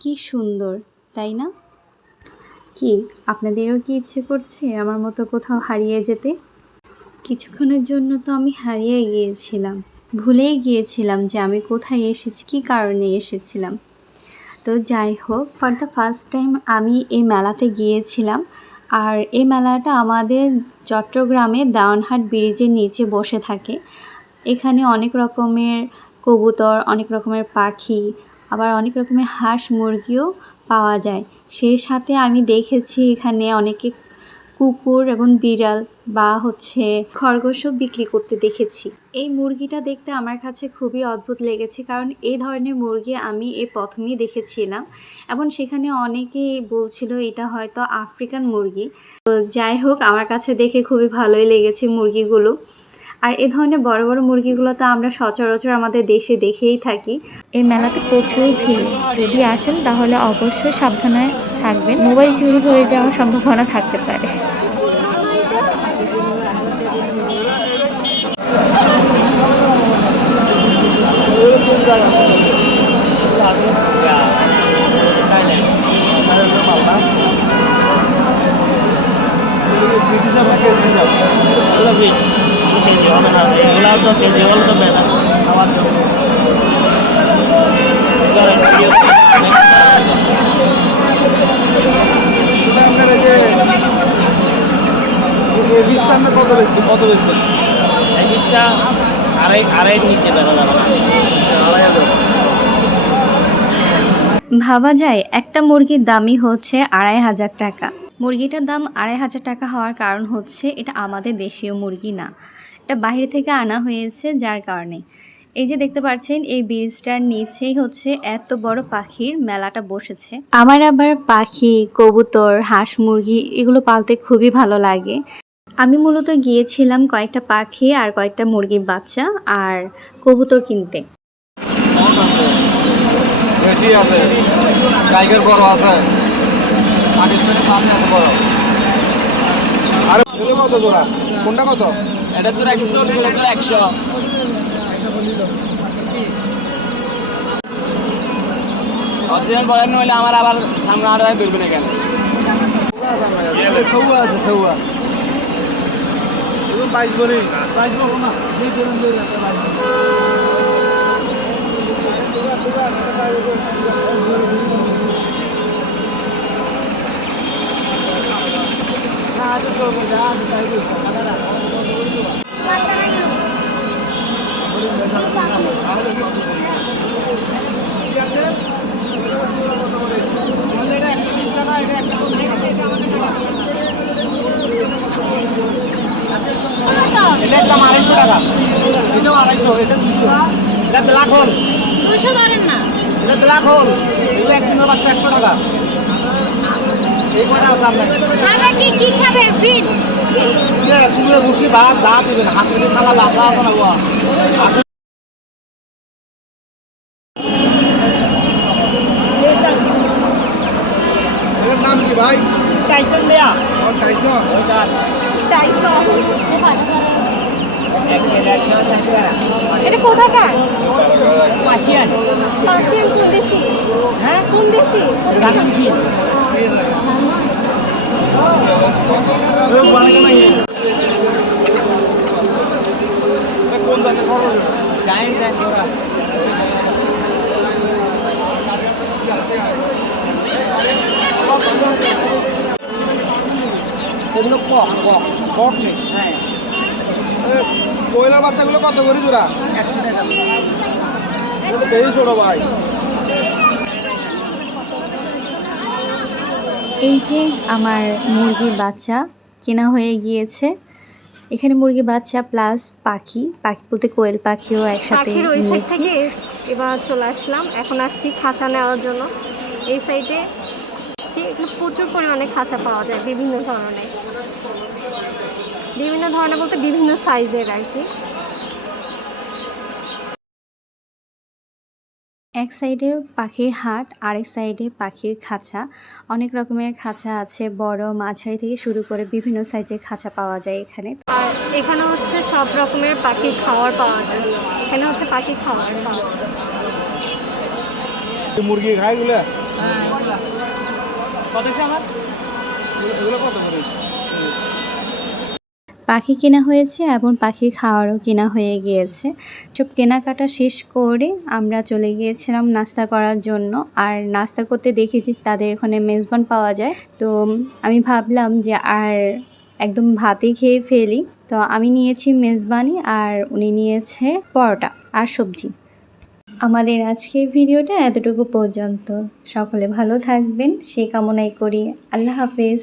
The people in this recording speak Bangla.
কি সুন্দর তাই না? কি আপনাদেরও কি ইচ্ছে করছে আমার মতো কোথাও হারিয়ে যেতে? কিছুক্ষণের জন্য তো আমি হারিয়ে গিয়েছিলাম, ভুলেই গিয়েছিলাম যে আমি কোথায় এসেছি, কি কারণে এসেছিলাম। তো যাই হোক, ফর দ্য ফার্স্ট টাইম আমি এই মেলাতে গিয়েছিলাম। আর এই মেলাটা আমাদের চট্টগ্রামে দেওয়ানহাট ব্রিজের নিচে বসে থাকে। এখানে অনেক রকমের কবুতর, অনেক রকমের পাখি, আবার অনেক রকমের হাঁস মুরগিও পাওয়া যায়। সেই সাথে আমি দেখেছি এখানে অনেকে কুকুর এবং বিড়াল বা খরগোশও বিক্রি করতে দেখেছি। এই মুরগিটা দেখতে আমার কাছে খুবই অদ্ভুত লেগেছে, কারণ এই ধরনের মুরগি আমি এই প্রথমেই দেখেছিলাম এবং সেখানে অনেকেই বলছিল এটা হয়তো আফ্রিকান মুরগি। তো যাই হোক, আমার কাছে দেখে খুবই ভালোই লেগেছে মুরগিগুলো। আর এ ধরনের বড় বড় মুরগিগুলো তো আমরা সচরাচর আমাদের দেশে দেখেই থাকি। এই মেলাতে প্রচুর ভিড়, যদি আসেন তাহলে অবশ্যই সাবধানে থাকবেন, মোবাইল চুরি হয়ে যাওয়ার সম্ভাবনা থাকতে পারে। কত বেচবেন? আড়াই নিচে ভাবা যায় একটা মুরগির দামই হচ্ছে ২৫০০ টাকা। মুরগিটার দাম ২৫০০ টাকা হওয়ার কারণ হচ্ছে এটা আমাদের দেশীয় মুরগি না, এটা বাইরে থেকে আনা হয়েছে, যার কারণে এই যে দেখতে পাচ্ছেন এই ব্রিজটার নিচেই এত বড় পাখির মেলাটা বসেছে। আমার আবার পাখি, কবুতর, হাঁস মুরগি এগুলো পালতে খুবই ভালো লাগে। আমি মূলত গিয়েছিলাম কয়েকটা পাখি আর কয়েকটা মুরগির বাচ্চা আর কবুতর কিনতে। বেশি আছে, টাইগার বড় আছে, পাকিস্তানের সামনে আছে বড়। আর এগুলো কত জোড়া? কোনটা কত? এটা তো 100, এটা তো 100। অরিজিনাল বলেন নইলে আমার আবার সামনে আর বেরবে না কেন? সৌয়া আছে, সৌয়া। এগুলো 22 বলি, 22 বলবো না, দুই দিন দুই একটা 22। এটা একদম 250 টাকা, এটাও 250, এটা 200, এটা ব্ল্যাক হোল 200 ধরেন না, এটা ব্ল্যাক হোল, এগুলো একদিনের বাচ্চা 100 টাকা। এই কয়টা আছে আপনার? খাবার কি খাবে? বিন তুমি বসে ভাত যা দেবেন, হাঁসের খালা বাসা আছে না গো? এর নাম কি ভাই? টাইসন লিয়া। ও টাইসন, টাইসন। এটা কোথাকার? পার্সিয়ান। পার্সিয়ান কোন দেশি? হ্যাঁ, কোন দেশি? জাপানিজ। কোন জাতের খরচ? জায়ান্ট র্যাঙ্ক করা। এগুলো কক নেই। হ্যাঁ, কোয়েলার বাচ্চাগুলো কত করে জোড়া? 100 টাকা। এই ছোট ভাই, এই যে আমার মুরগির বাচ্চা কেনা হয়ে গিয়েছে। এখানে মুরগি বাচ্চা প্লাস পাখি বলতে কোয়েল পাখিও একসাথে পাখির ওই সাইড নিয়েছি। থেকে এবার চলে আসলাম, এখন আসছি খাঁচা নেওয়ার জন্য। এই সাইডে আসছি, এখানে প্রচুর পরিমাণে খাঁচা পাওয়া যায় বিভিন্ন ধরনের বলতে বিভিন্ন সাইজের আর কি। এক সাইডে পাখির হাট, আরেক সাইডে পাখির খাঁচা। অনেক রকমের খাঁচা আছে, বড় মাঝারি থেকে শুরু করে বিভিন্ন সাইজের খাঁচা পাওয়া যায় এখানে। আর এখানে হচ্ছে সব রকমের পাখির খাওয়ার পাওয়া যায়। এখানে হচ্ছে পাখির খাওয়ার পাওয়া যায়। মুরগি খায় এগুলা? কত আমার এগুলো কত করে? পাখি কেনা হয়েছে এবং পাখির খাওয়ারও কেনা হয়ে গিয়েছে। সব কেনাকাটা শেষ করে আমরা চলে গিয়েছিলাম নাস্তা করার জন্য। আর নাস্তা করতে দেখেছি তাদের ওখানে মেজবান পাওয়া যায়, তো আমি ভাবলাম যে আর একদম ভাতে খেয়ে ফেলি। তো আমি নিয়েছি মেজবানি আর উনি নিয়েছে পরোটা আর সবজি। আমাদের আজকের ভিডিওটা এতটুকু পর্যন্ত। সকলে ভালো থাকবেন সেই কামনাই করি। আল্লাহ হাফেজ।